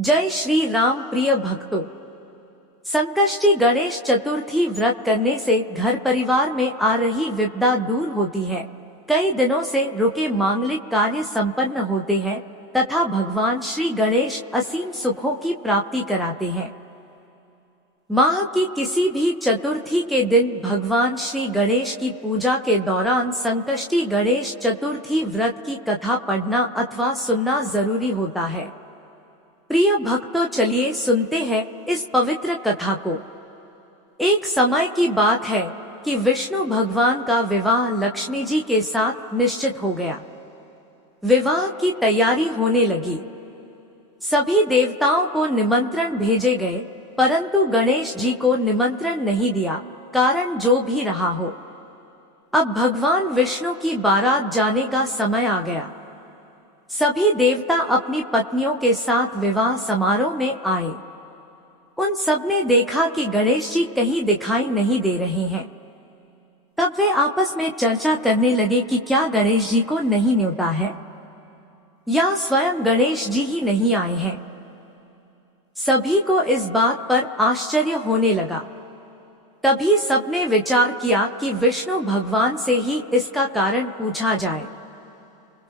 जय श्री राम प्रिय भक्तों। संकष्टी गणेश चतुर्थी व्रत करने से घर परिवार में आ रही विपदा दूर होती है। कई दिनों से रुके मांगलिक कार्य संपन्न होते हैं तथा भगवान श्री गणेश असीम सुखों की प्राप्ति कराते हैं। माह की किसी भी चतुर्थी के दिन भगवान श्री गणेश की पूजा के दौरान संकष्टी गणेश चतुर्थी व्रत की कथा पढ़ना अथवा सुनना जरूरी होता है। प्रिय भक्तों, चलिए सुनते हैं इस पवित्र कथा को। एक समय की बात है कि विष्णु भगवान का विवाह लक्ष्मी जी के साथ निश्चित हो गया। विवाह की तैयारी होने लगी। सभी देवताओं को निमंत्रण भेजे गए, परंतु गणेश जी को निमंत्रण नहीं दिया, कारण जो भी रहा हो। अब भगवान विष्णु की बारात जाने का समय आ गया। सभी देवता अपनी पत्नियों के साथ विवाह समारोह में आए। उन सब ने देखा कि गणेश जी कहीं दिखाई नहीं दे रहे हैं। तब वे आपस में चर्चा करने लगे कि क्या गणेश जी को नहीं न्योता है या स्वयं गणेश जी ही नहीं आए हैं। सभी को इस बात पर आश्चर्य होने लगा। तभी सबने विचार किया कि विष्णु भगवान से ही इसका कारण पूछा जाए।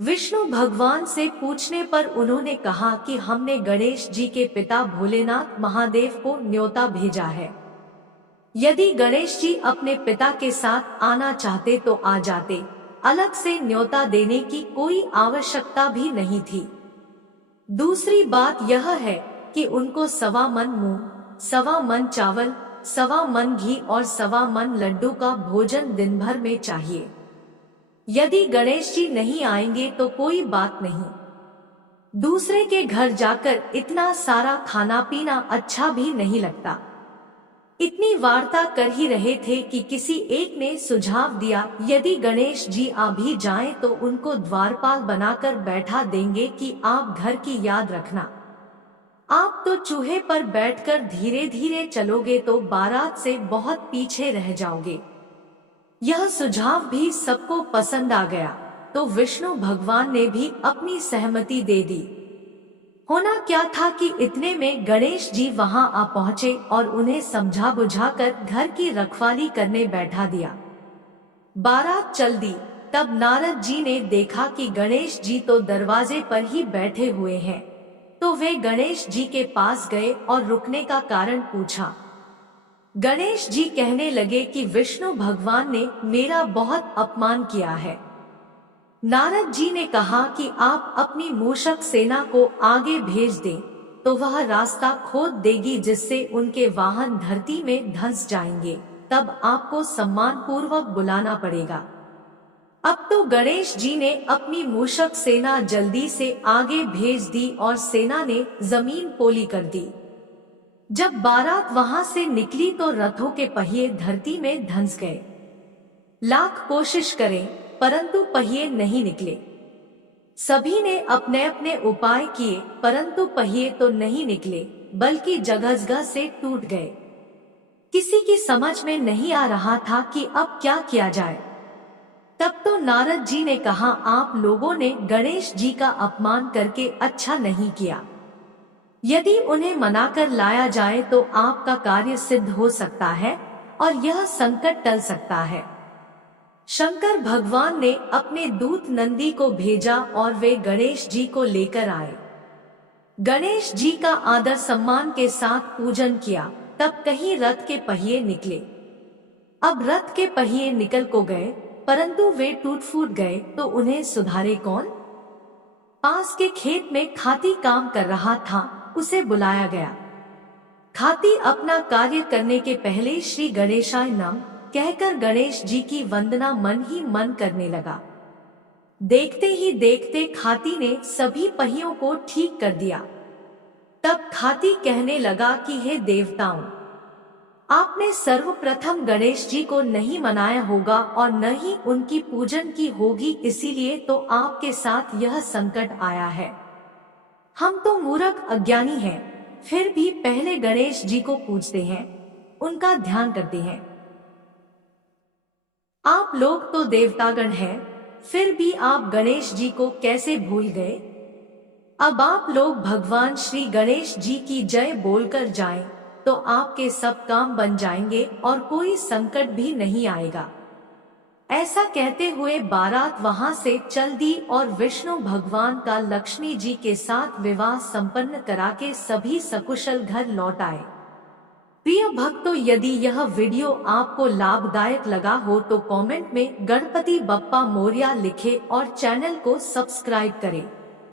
विष्णु भगवान से पूछने पर उन्होंने कहा कि हमने गणेश जी के पिता भोलेनाथ महादेव को न्योता भेजा है। यदि गणेश जी अपने पिता के साथ आना चाहते तो आ जाते, अलग से न्योता देने की कोई आवश्यकता भी नहीं थी। दूसरी बात यह है कि उनको 1.25 मन मूंग, 1.25 मन चावल, 1.25 मन घी और 1.25 मन लड्डू का भोजन दिन भर में चाहिए। यदि गणेश जी नहीं आएंगे तो कोई बात नहीं, दूसरे के घर जाकर इतना सारा खाना पीना अच्छा भी नहीं लगता। इतनी वार्ता कर ही रहे थे कि किसी एक ने सुझाव दिया, यदि गणेश जी आ भी जाएं तो उनको द्वारपाल बनाकर बैठा देंगे कि आप घर की याद रखना। आप तो चूहे पर बैठकर धीरे धीरे चलोगे तो बारात से बहुत पीछे रह जाओगे। यह सुझाव भी सबको पसंद आ गया, तो विष्णु भगवान ने भी अपनी सहमति दे दी। होना क्या था कि इतने में गणेश जी वहां आ पहुंचे और उन्हें समझा बुझाकर घर की रखवाली करने बैठा दिया। बारात चल दी। तब नारद जी ने देखा कि गणेश जी तो दरवाजे पर ही बैठे हुए हैं, तो वे गणेश जी के पास गए और रुकने का कारण पूछा। गणेश जी कहने लगे कि विष्णु भगवान ने मेरा बहुत अपमान किया है। नारद जी ने कहा कि आप अपनी मूषक सेना को आगे भेज दें, तो वह रास्ता खोद देगी जिससे उनके वाहन धरती में धंस जाएंगे। तब आपको सम्मान पूर्वक बुलाना पड़ेगा। अब तो गणेश जी ने अपनी मूषक सेना जल्दी से आगे भेज दी और सेना ने जमीन पोली कर दी। जब बारात वहां से निकली तो रथों के पहिए धरती में धंस गए। लाख कोशिश करें परंतु पहिए नहीं निकले। सभी ने अपने अपने उपाय किए, परंतु पहिए तो नहीं निकले, बल्कि जगह से टूट गए। किसी की समझ में नहीं आ रहा था कि अब क्या किया जाए। तब तो नारद जी ने कहा, आप लोगों ने गणेश जी का अपमान करके अच्छा नहीं किया। यदि उन्हें मनाकर लाया जाए तो आपका कार्य सिद्ध हो सकता है और यह संकट टल सकता है। शंकर भगवान ने अपने दूत नंदी को भेजा और वे गणेश जी को लेकर आए। गणेश जी का आदर सम्मान के साथ पूजन किया। तब कहीं रथ के पहिए निकले। अब रथ के पहिए निकल को गए, परंतु वे टूट फूट गए, तो उन्हें सुधारे कौन? पास के खेत में खाती काम कर रहा था, उसे बुलाया गया। खाती अपना कार्य करने के पहले श्री गणेशाय नमः कहकर गणेश जी की वंदना मन ही मन करने लगा। देखते ही देखते खाती ने सभी पहियों को ठीक कर दिया। तब खाती कहने लगा कि हे देवताओं, आपने सर्वप्रथम गणेश जी को नहीं मनाया होगा और न ही उनकी पूजन की होगी, इसीलिए तो आपके साथ यह संकट आया है। हम तो मूर्ख अज्ञानी हैं, फिर भी पहले गणेश जी को पूजते हैं, उनका ध्यान करते हैं। आप लोग तो देवतागण हैं, फिर भी आप गणेश जी को कैसे भूल गए? अब आप लोग भगवान श्री गणेश जी की जय बोलकर जाएं, तो आपके सब काम बन जाएंगे और कोई संकट भी नहीं आएगा। ऐसा कहते हुए बारात वहां से चल दी और विष्णु भगवान का लक्ष्मी जी के साथ विवाह संपन्न करा के सभी सकुशल घर लौट आए। प्रिय भक्तों, यदि यह वीडियो आपको लाभदायक लगा हो तो कमेंट में गणपति बप्पा मोरया लिखें और चैनल को सब्सक्राइब करें।